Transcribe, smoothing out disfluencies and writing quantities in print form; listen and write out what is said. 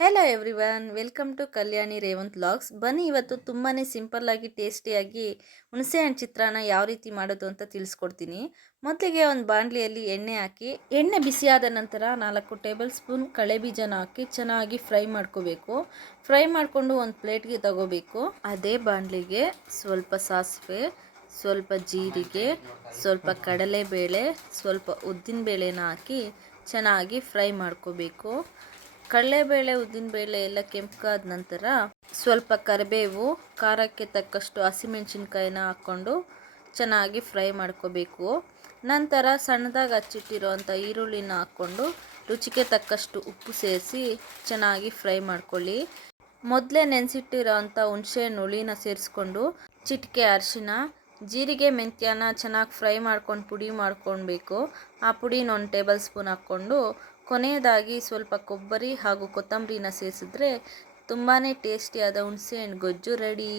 Hello everyone, welcome to Kalyani Revanth vlogs. ಬನ್ನಿ ಇವತ್ತು ತುಂಬಾ ಸಿಂಪಲ್ಲಾಗಿ ಟೇಸ್ಟಿಯಾಗಿ ಹುಣಸೆಹಣ್ಣು ಚಿತ್ರಾನ್ನ ಯಾವ ರೀತಿ ಮಾಡೋದು ಅಂತ ತಿಳಿಸ್ಕೊಡ್ತೀನಿ. ಮೊದಲಿಗೆ ಒಂದು ಬಾಣಲಿಯಲ್ಲಿ ಎಣ್ಣೆ ಹಾಕಿ, ಎಣ್ಣೆ ಬಿಸಿಯಾದ ನಂತರ 4 ಟೇಬಲ್ ಸ್ಪೂನ್ ಕಳೆ ಬೀಜನ ಹಾಕಿ ಚೆನ್ನಾಗಿ ಫ್ರೈ ಮಾಡ್ಕೋಬೇಕು. ಫ್ರೈ ಮಾಡಿಕೊಂಡು ಒಂದು ಪ್ಲೇಟ್ಗೆ ತಗೋಬೇಕು. ಅದೇ ಬಾಣಲಿಗೆ ಸ್ವಲ್ಪ ಸಾಸಿವೆ, ಸ್ವಲ್ಪ ಜೀರಿಗೆ, ಸ್ವಲ್ಪ ಕಡಲೆಬೇಳೆ, ಸ್ವಲ್ಪ ಉದ್ದಿನಬೇಳೆನ ಹಾಕಿ ಚೆನ್ನಾಗಿ ಫ್ರೈ ಮಾಡ್ಕೋಬೇಕು. ಕಡಲೆಬೇಳೆ ಉದ್ದಿನಬೇಳೆ ಎಲ್ಲ ಕೆಂಪಗಾದ ನಂತರ ಸ್ವಲ್ಪ ಕರಿಬೇವು, ಖಾರಕ್ಕೆ ತಕ್ಕಷ್ಟು ಹಸಿಮೆಣಸಿನ್ಕಾಯಿನ ಹಾಕ್ಕೊಂಡು ಚೆನ್ನಾಗಿ ಫ್ರೈ ಮಾಡ್ಕೋಬೇಕು. ನಂತರ ಸಣ್ಣದಾಗಿ ಹಚ್ಚಿಟ್ಟಿರೋವಂಥ ಈರುಳ್ಳಿನ ಹಾಕ್ಕೊಂಡು ರುಚಿಗೆ ತಕ್ಕಷ್ಟು ಉಪ್ಪು ಸೇರಿಸಿ ಚೆನ್ನಾಗಿ ಫ್ರೈ ಮಾಡ್ಕೊಳ್ಳಿ. ಮೊದಲೇ ನೆನೆಸಿಟ್ಟಿರೋವಂಥ ಹುಣಸೆಹಣ್ಣು ಹುಳಿನ ಸೇರಿಸ್ಕೊಂಡು ಚಿಟಿಕೆ ಅರಿಶಿನ, ಜೀರಿಗೆ, ಮೆಂತ್ಯನ ಚೆನ್ನಾಗಿ ಫ್ರೈ ಮಾಡ್ಕೊಂಡು ಪುಡಿ ಮಾಡ್ಕೊಳ್ಬೇಕು. ಆ ಪುಡಿನ 1 ಟೇಬಲ್ ಸ್ಪೂನ್ ಹಾಕ್ಕೊಂಡು ಕೊನೆಯದಾಗಿ ಸ್ವಲ್ಪ ಕೊಬ್ಬರಿ ಹಾಗೂ ಕೊತ್ತಂಬರಿನ ಸೇರಿಸಿದ್ರೆ ತುಂಬಾ ಟೇಸ್ಟಿಯಾದ ಹುಣಸೆಹಣ್ಣು ಗೊಜ್ಜು ರೆಡಿ.